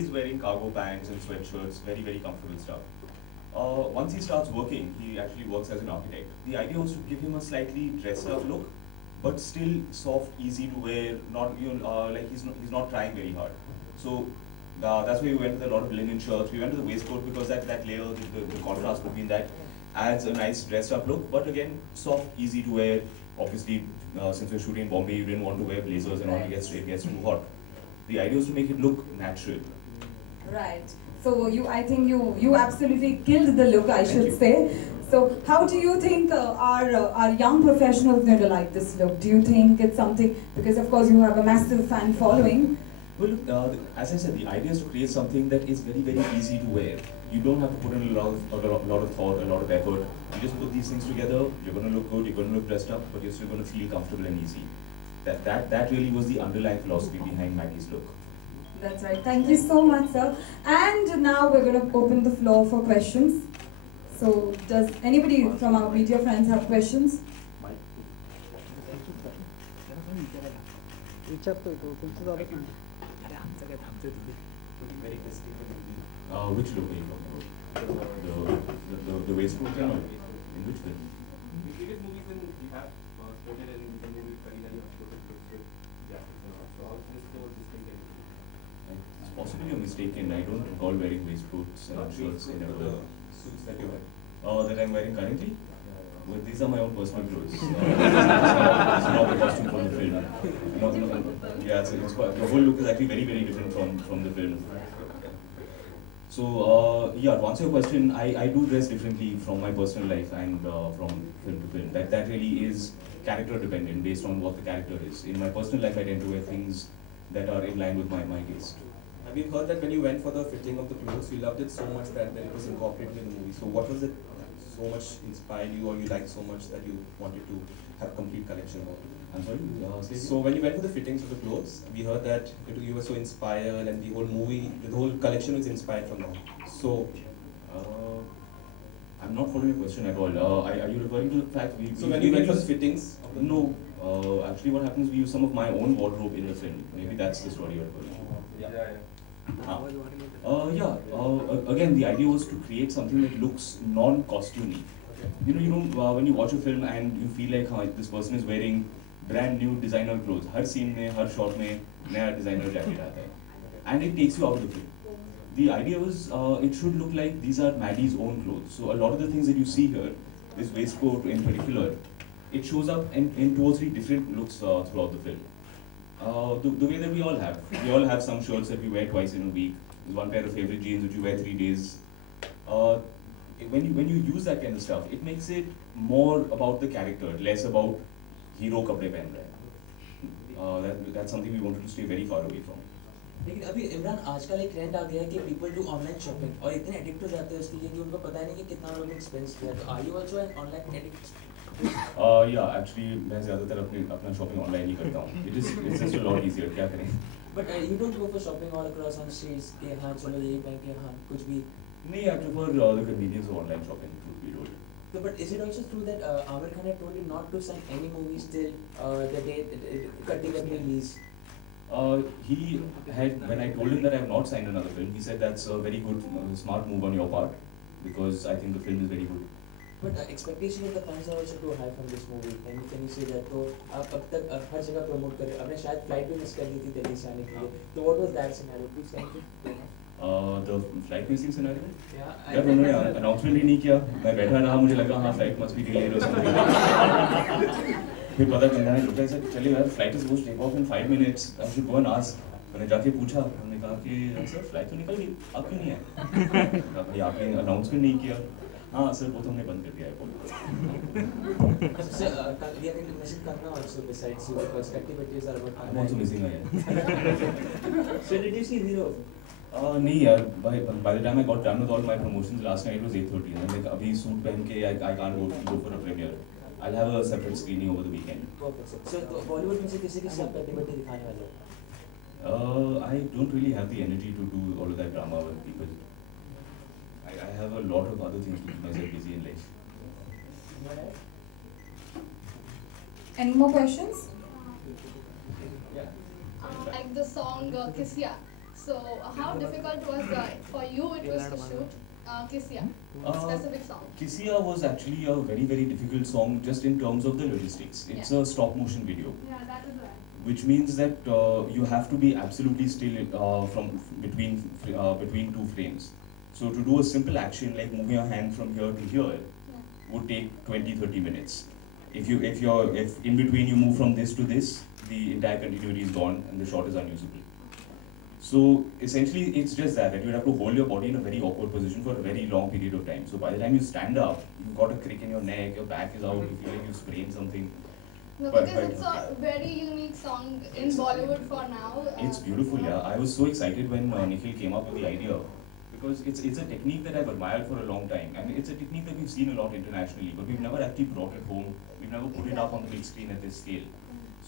he's wearing cargo pants and sweatshirts, very, very comfortable stuff. Once he starts working, he actually works as an architect. The idea was to give him a slightly dressed up look, but still soft, easy to wear, not like he's not trying very hard. So that's why we went with a lot of linen shirts. We went to the waistcoat because that layer, the contrast between that adds a nice dressed up look, but again, soft, easy to wear. Obviously, since we're shooting in Bombay, you didn't want to wear blazers and all, it gets too hot. The idea was to make it look natural. Right. So I think you absolutely killed the look, I should say. So how do you think our young professionals going to like this look? Do you think it's something, because of course you have a massive fan following? Well, as I said, the idea is to create something that is very, very easy to wear. You don't have to put in a lot of thought, a lot of effort. You just put these things together, you're going to look good, you're going to look dressed up, but you're still going to feel comfortable and easy. That really was the underlying philosophy behind Maggie's look. That's right. Thank you so much, sir. And now we're going to open the floor for questions. So, does anybody from our media friends have questions? Which look are you talking about? The waistcoat or in which film? In previous movies, when you have quoted and in the movie Karina, you have quoted with jackets and all. So how is this so distinct? It's possibly a mistaken. I don't recall wearing waistcoats and shirts in the suits that you wear. That I'm wearing currently? Well, these are my own personal clothes. It's not the costume from the film. Yeah, the whole look is actually very, very different from the film. So, yeah, to answer your question, I do dress differently from my personal life and from film to film. That really is character dependent, based on what the character is. In my personal life, I tend to wear things that are in line with my taste. Have you heard that when you went for the fitting of the clothes, you loved it so much that it was incorporated in the movie? So what was it so much inspired you, or you liked so much that you wanted to have a complete collection of? I'm sorry? So when you went for the fittings of the clothes, we heard that you were so inspired and the whole movie, the whole collection was inspired from that. So, I'm not following your question at all. Are you referring to the fact so when you went for the fittings? No. Actually what happens, we use some of my own wardrobe in the film. Maybe that's the story you're referring to. Again, the idea was to create something that looks non-costumey. You know, when you watch a film and you feel like this person is wearing brand new designer clothes. Her scene में, हर shot में नया designer jacket आता है, and it takes you out of the film. The idea was it should look like these are Maddie's own clothes. So a lot of the things that you see here, this waistcoat in particular, it shows up in 2 or 3 different looks throughout the film. The way that we all have some shirts that we wear twice in a week. There's one pair of favorite jeans which you wear 3 days. When you use that kind of stuff, it makes it more about the character, less about hero kapde pehen rahe hain. That's something we wanted to stay very far away from. लेकिन अभी इमरान आजकल एक trend आ गया है कि people do online shopping और इतने addict हो जाते हैं उसके लिए कि उनको पता नहीं कि कितना उन्होंने एक्सपेंस किया. तो are you also an online addict? Yeah, actually मैं ज़्यादातर अपना shopping online ही करता हूँ. It's just a lot easier. क्या करें? But you don't go for shopping all across on streets कि हाँ चलो यही पहन के हाँ कुछ भी. नहीं, I prefer the convenience of online shopping. Would be told. So, but is it also true that Amir Khan had told you not to sign any movies till the day Katti got released? He had, when I told him that I have not signed another film, he said that's a very good, smart move on your part, because I think the film is very good. But expectation of the fans are also too high from this movie. Can you say that? तो आप अब तक हर जगह promote कर रहे हो. आपने शायद flight भी miss कर ली थी दिल्ली से आने के लिए. तो what was that scenario? Please can you? The flight missing scenario? Yeah. यार उन्होंने announcement ही नहीं किया. मैं बैठा रहा, मुझे लगा हाँ flight must be delayed or something. फिर पता चला है लोग ऐसे चले यार flight is supposed to take off in 5 minutes. I should go and ask. मैंने जाके पूछा, उन्होंने कहा कि सर फ्लाइट तो निकल गई, आप क्यों नहीं आए? कहा भाई आपने अनाउंसमेंट नहीं किया. हाँ सर वो तो हमने बंद कर दिया है बोलो. Sir, we are going to mention Kanna also besides you because activities are about. I'm also missing her. So did you see Zero? नहीं यार, by the time I got done with all my promotions last night it was 8:30. I'm like अभी suit पहन के I can't go for a premiere. I'll have a separate screening over the weekend. Perfect. So Bollywood में से किसी की सब activity दिखाने वाले हो? I don't really have the energy to do all of that drama with people. I have a lot of other things to keep myself busy in life. Any more questions? Yeah. Like the song Kisya. So how difficult was for you it was to shoot Kisia, specific song? Kisia was actually a very, very difficult song just in terms of the logistics. It's a stop motion video. Yeah, that is right. Which means that you have to be absolutely still from between two frames. So to do a simple action like moving your hand from here to here would take 20-30 minutes. If in between you move from this to this, the entire continuity is gone and the shot is unusable. So essentially it's just that you have to hold your body in a very awkward position for a very long period of time. So by the time you stand up, you've got a crick in your neck, your back is out, you feel like you sprained something. No, because it's a very unique song in Bollywood for now. It's beautiful, yeah. I was so excited when Nikhil came up with the idea, because it's a technique that I've admired for a long time, and it's a technique that we've seen a lot internationally, but we've never actually brought it home. We've never put it up on the big screen at this scale.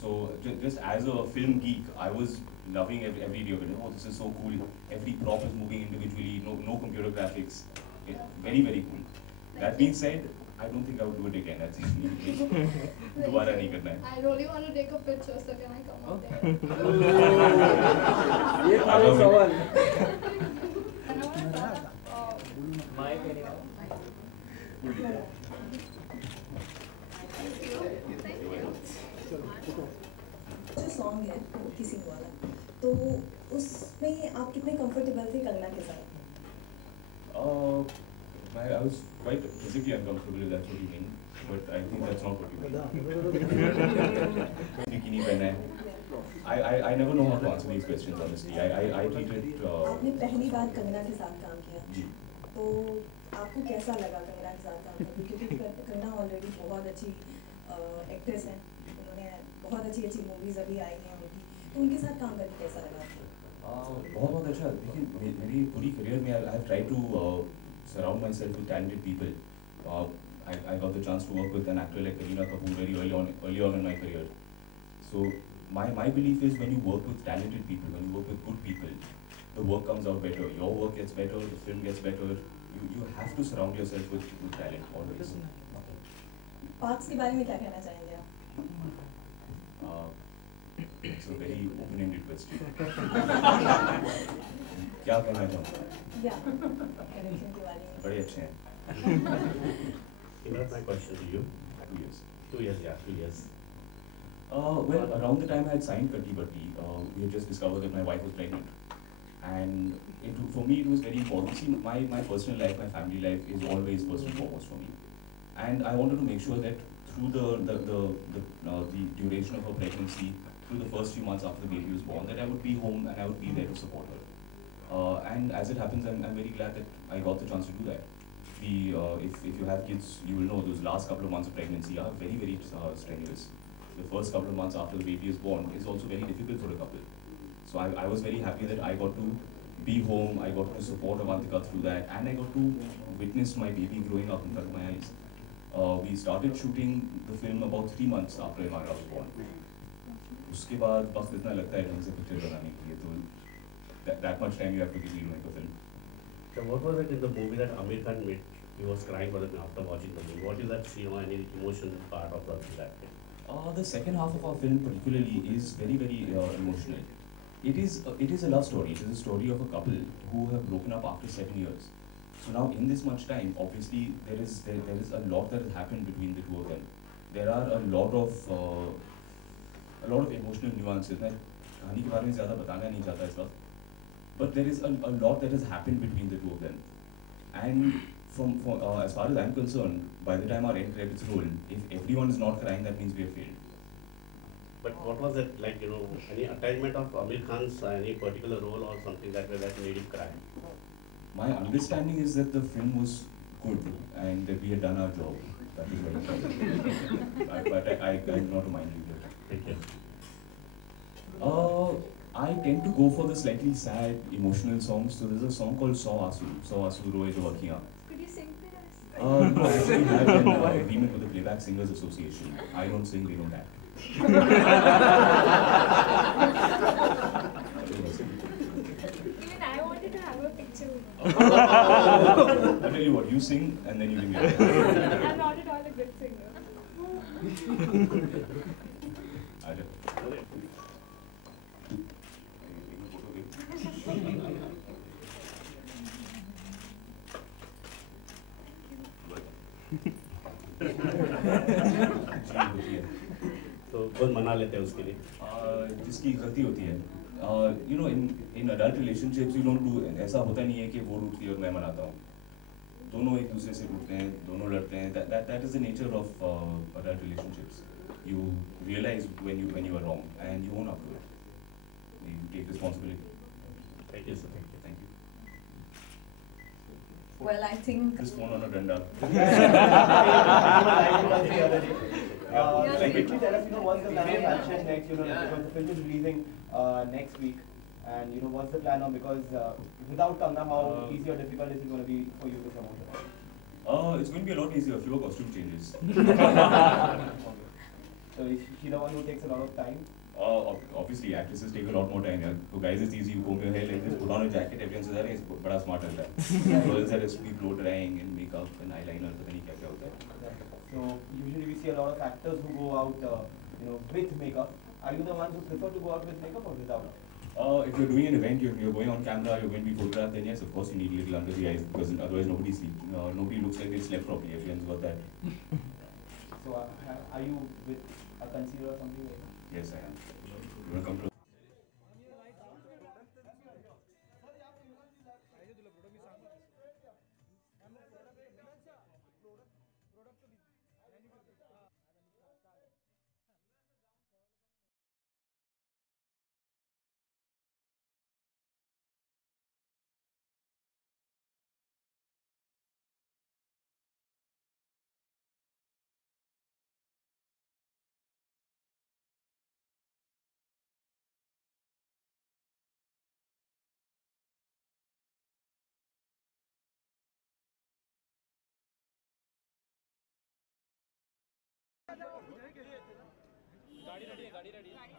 So just as a film geek, I was loving every video. Oh, this is so cool. Every prop is moving individually. No computer graphics. Very, very cool. That being said, I don't think I would do it again. That's दोबारा नहीं करना है. I really want to take a picture, so can I come out there? ये था सवाल. My जो song है किसी वाला, तो उसमें आप कितने कंफर्टेबल थे कंगना के साथ? I was quite physically uncomfortable, if that's what you mean, but I think that's not what you mean. Bikini पहना है. I never know how to answer these questions honestly. I treat it. आपने पहली बार कंगना के साथ काम किया. जी. तो आपको कैसा लगा कंगना के साथ काम करके? क्योंकि कंगना ऑलरेडी बहुत अच्छी एक्ट्रेस है. उन्होंने बहुत अच्छी मूवीज अभी आई हैं उनकी. तो उनके साथ काम करके कैसा लगा आपको? बहुत अच्छा. देखिए मेरी पूरी करियर में I have tried to surround myself with talented people. I got the chance to work with an actor like Kareena Kapoor very early on in my career. So my belief is when you work with talented people, when you work with good people, the work comes out better. Your work gets better, the film gets better. You have to surround yourself with talent always. Parks के बारे में क्या कहना चाहेंगे आप? It's a very open-ended question. क्या कहना चाहूँगा? बड़े अच्छे हैं. Imran, my question to you. 2 years. 2 years, yeah, 2 years. Well, around the time I had signed Katti, we had just discovered that my wife was pregnant. And for me, it was very important. See, my personal life, my family life is always first and foremost for me. And I wanted to make sure that through the duration of her pregnancy, through the first few months after the baby was born, that I would be home and I would be there to support her. And as it happens, I'm very glad that I got the chance to do that. If you have kids, you will know those last couple of months of pregnancy are very, very strenuous. The first couple of months after the baby is born is also very difficult for a couple. So I was very happy that I got to be home, I got to support Avantika through that, and I got to witness my baby growing up in front of my eyes. We started shooting the film about 3 months after Imran was born. उसके बाद वक्त इतना लगता है ढंग से picture बनाने के लिए, तो that much time you have to give to make a film. So what was it in the movie that Amir Khan made? He was crying for it after watching the movie. What is that scene or any emotional part of that film? The second half of our film particularly is very, very emotional. It is a love story. It is a story of a couple who have broken up after 7 years. So now in this much time, obviously there is a lot that has happened between the two of them. There are a lot of emotional nuances. मैं कहानी के बारे में ज़्यादा बताना नहीं चाहता इस वक्त. But there is a lot that has happened between the two of them. And as far as I'm concerned, by the time our end credits roll, if everyone is not crying, that means we have failed. But what was it like, any attachment of Amir Khan's any particular role or something that made him cry? My understanding is that the film was good and that we had done our job. That is why but I do not mind you. Thank you. I tend to go for the slightly sad, emotional songs. So there's a song called Sau Asu Roye Jo Akhiyan. Could you sing for us? No, I actually have an agreement with the Playback Singers Association. I don't sing, they don't act. Even I wanted to have a picture with I'll tell you what, you sing and then you give me a you. I'm not at all a good singer. I'll तो कौन मना लेते हैं उसके लिए? जिसकी गलती होती है. You know, in adult relationships you don't do, ऐसा होता नहीं है कि वो रूठती है और मैं मनाता हूँ. दोनों एक दूसरे से रूठते हैं, दोनों लड़ते हैं. That is the nature of adult relationships. You realize when you are wrong and you own up to it. You take responsibility. Thank you, sir. Thank you. Well, I think. This phone on a danda. Quickly tell us, what's the plan of action next? Because the film is releasing next week, and what's the plan on? Because without Kangna, how easy or difficult is it going to be for you to promote it? It's going to be a lot easier. Fewer costume changes. So is she the one who takes a lot of time? Obviously, actresses take a lot more time. Yeah. So guys, it's easy. You comb your hair like this, put on a jacket. Everyone says, "It's बड़ा smart है." Girls are just be blow drying and makeup and eyeliner. पता नहीं क्या होता है. So usually we see a lot of actors who go out, with makeup. Are you the ones who prefer to go out with makeup or without? If you're doing an event, you're going on camera, you're going to be photographed, then yes, of course you need a little under the eyes because otherwise nobody looks like they slept properly. Everyone's got that. So are you with a concealer or something like that? Yes, I am. You want to come to? गाड़ी ready है, गाड़ी ready है.